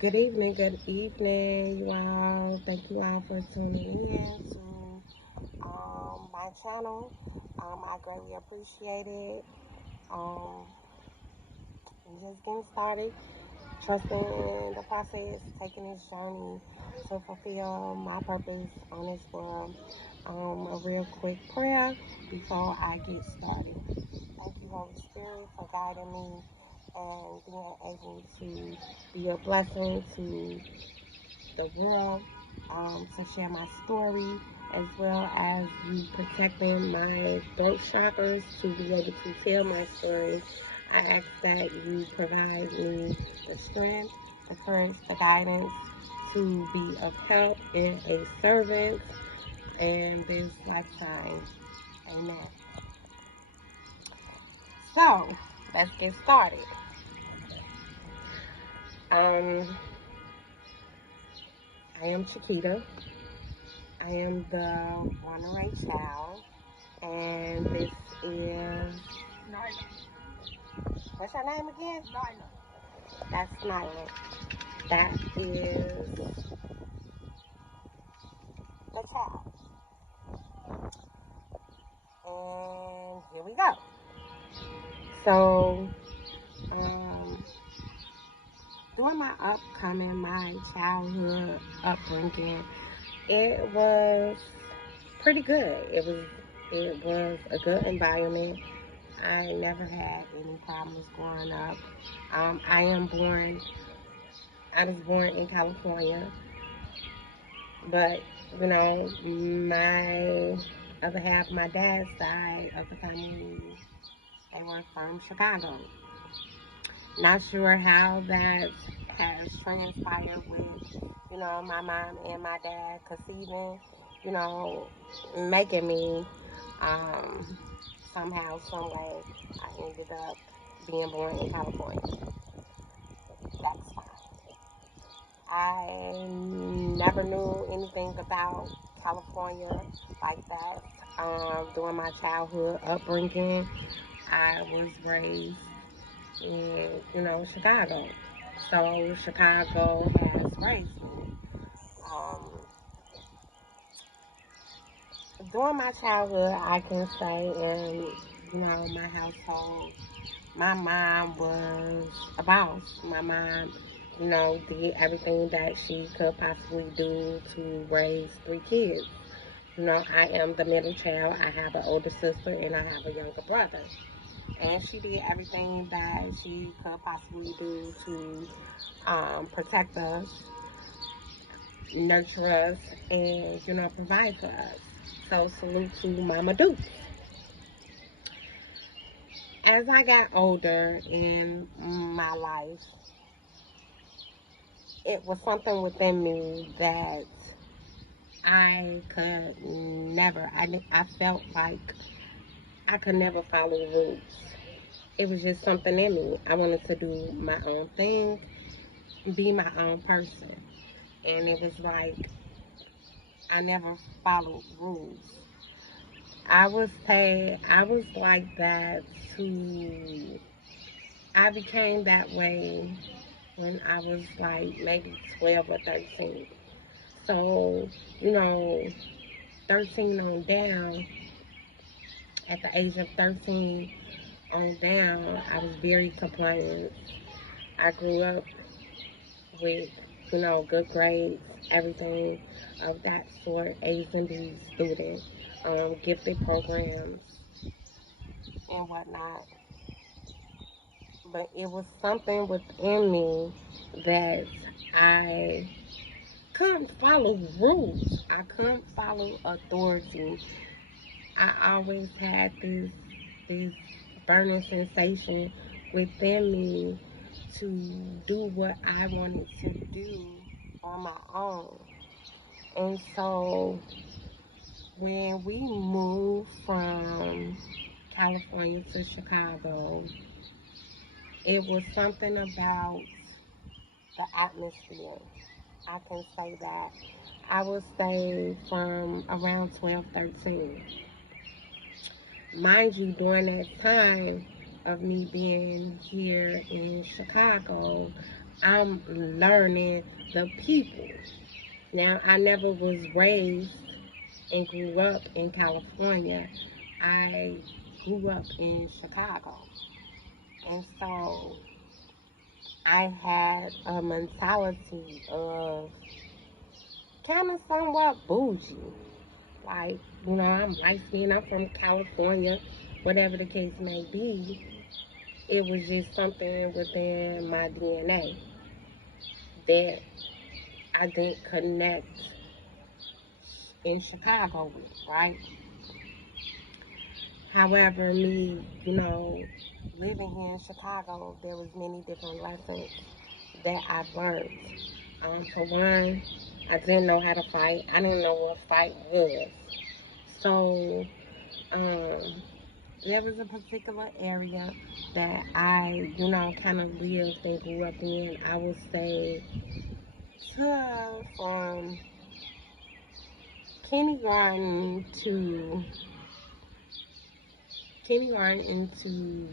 Good evening, you all. Thank you all for tuning in to my channel. I greatly appreciate it. Um, I'm just getting started, trusting in the process, taking this journey to fulfill my purpose on this world. A real quick prayer before I get started. Thank you, Holy Spirit, for guiding me and being able to be a blessing to the world, to share my story, as well as you protecting my throat chakras to be able to tell my story. I ask that you provide me the strength, the courage, the guidance to be of help and a servant in this lifetime. Amen. So, let's get started. Um, I am Chiquita. I am the runaway child. And this is Nyla. what's your name again? Nyla. That's Nyla. That is the child. And here we go. So, um, during my childhood upbringing, it was pretty good. It was a good environment. I never had any problems growing up. I am born. I was born in California. But, my other half, my dad's side of the family, they were from Chicago. Not sure how that has transpired with, my mom and my dad conceiving, you know, making me, um, somehow, some way, I ended up being born in California. That's fine. I never knew anything about California like that. During my childhood upbringing, I was raised in, Chicago. So Chicago has raised me. Um, During my childhood, I can say in, my household, my mom was a boss. My mom, did everything that she could possibly do to raise three kids. I am the middle child. I have an older sister and I have a younger brother. And she did everything that she could possibly do to protect us, nurture us, and, provide for us. So salute to Mama Duke. As I got older in my life, it was something within me that I could never, I felt like I could never follow rules. It was just something in me. I wanted to do my own thing, be my own person. And it was like I never followed rules. I was like that to, I became that way when I was like maybe 12 or 13. So, you know, 13 on down, at the age of 13 on down, I was very compliant. I grew up with, good grades, everything of that sort, A's and B's student, gifted programs and whatnot. But it was something within me that I couldn't follow rules. I couldn't follow authority. I always had this burning sensation within me to do what I wanted to do on my own. And so when we moved from California to Chicago, it was something about the atmosphere. I can say that. I would say from around 12, 13. Mind you, during that time of me being here in Chicago, I'm learning the people. Now, I never was raised and grew up in California. I grew up in Chicago. And so I had a mentality of kind of somewhat bougie. Like, I'm light skinned, I'm from California, whatever the case may be. It was just something within my DNA that I didn't connect in Chicago with, right? However, me, living here in Chicago, there was many different lessons that I've learned. For one, I didn't know how to fight. I didn't know what fight was. So, there was a particular area that I, kind of lived and grew up in. I would say from kindergarten to kindergarten into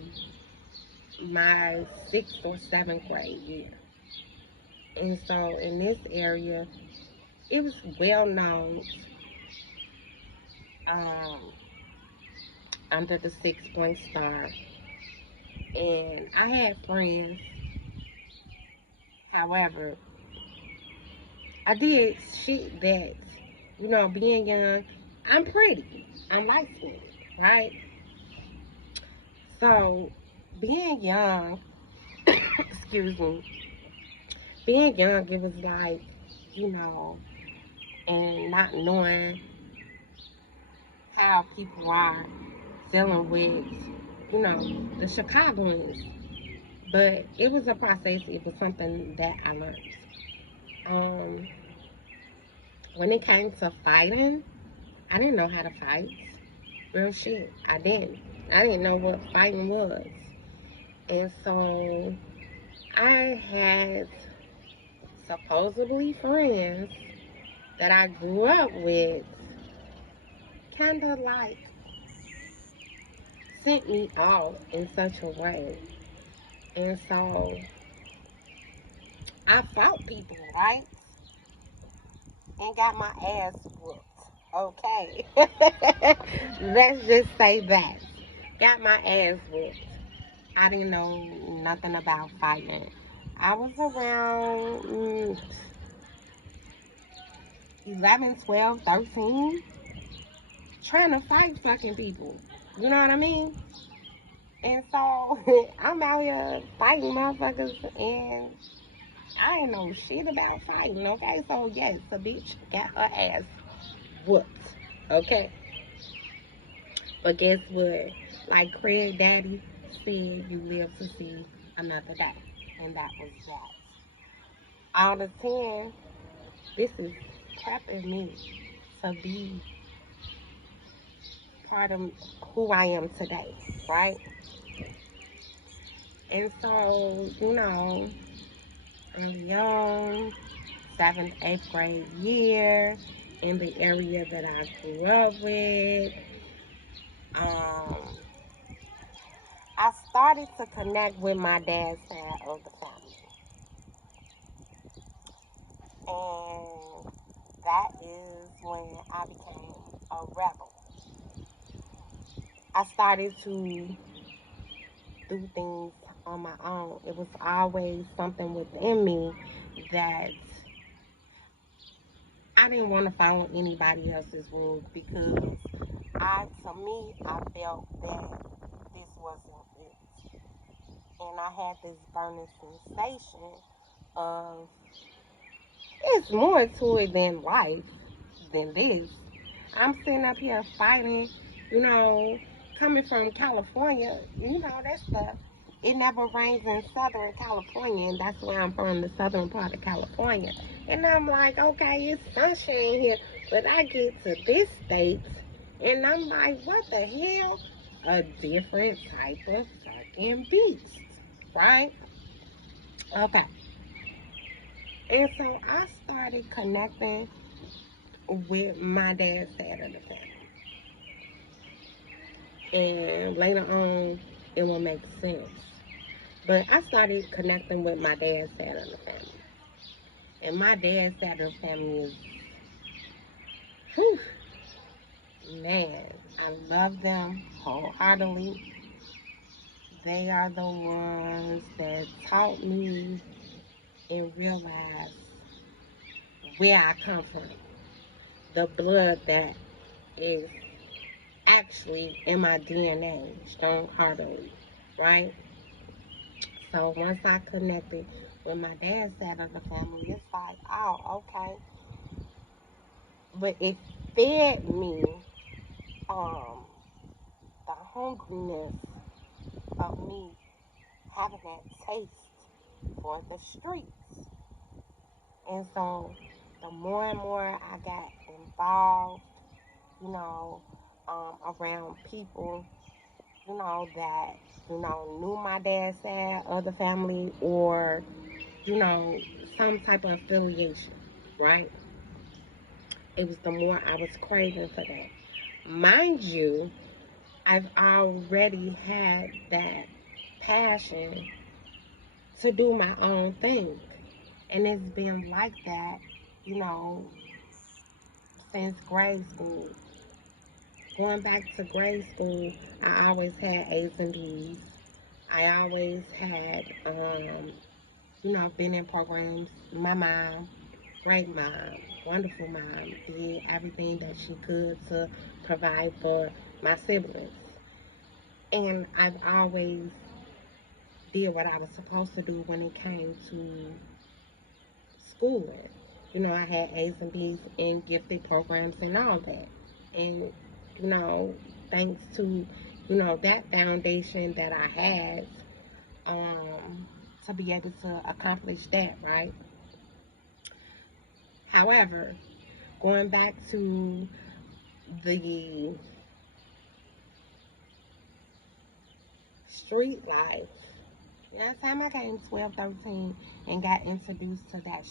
my 6th or 7th grade year. And so in this area, it was well known under the 6-point star. And I had friends. However, I did shit that, being young, I'm pretty. I'm light skinned, right? So being young, excuse me, being young, it was like, and not knowing how people are dealing with, the Chicagoans. But it was a process. It was something that I learned. Um, when it came to fighting, I didn't know how to fight. Real shit. I didn't. I didn't know what fighting was. And so I had supposedly friends that I grew up with kind of like sent me off in such a way. And so I fought people, right? And got my ass whooped. Okay. Let's just say that. Got my ass whooped. I didn't know nothing about fighting. I was around 11, 12, 13, trying to fight fucking people. You know what I mean? And so I'm out here fighting motherfuckers, and I ain't know shit about fighting, okay? So yes, a bitch got her ass whooped, okay? But guess what? Like Craig Daddy said, you live to see another day. And that was that. Out of 10, this is prepping me to be part of who I am today, right? And so, I'm young, 7th, 8th grade year, in the area that I grew up with. I started to connect with my dad's side of the family. And that is when I became a rebel. I started to do things on my own. It was always something within me that I didn't want to follow anybody else's rules because I felt that this wasn't it. And I had this burning sensation of it's more to it than life than this. I'm sitting up here fighting, coming from California, that stuff. It never rains in Southern California, and that's where I'm from, the southern part of California. And I'm like, okay, it's sunshine here, but I get to this state, and I'm like, what the hell? A different type of fucking beast, right? Okay. And so I started connecting with my dad's side of the family. And later on, it will make sense. But I started connecting with my dad's side of the family. And my dad's side of the family is, whew, man, I love them wholeheartedly. They are the ones that taught me and realized where I come from. The blood that is actually in my DNA, strong heartedly, right? So once I connected with my dad's side of the family, it's like, oh, okay. But it fed me um, the hungriness of me having that taste for the streets. And so the more and more I got involved, you know, around people, that, knew my dad's side of the family or, you know, some type of affiliation, right? It was the more I was craving for that. Mind you, I've already had that passion to do my own thing. And it's been like that, you know, since grade school. Going back to grade school, I always had A's and B's. I always had, been in programs. My mom, great mom, wonderful mom, did everything that she could to provide for my siblings. And I've always did what I was supposed to do when it came to schooling. I had A's and B's in gifted programs and all that. And, you know, thanks to, that foundation that I had, to be able to accomplish that, right? However, going back to the street life, time I came 12, 13 and got introduced to that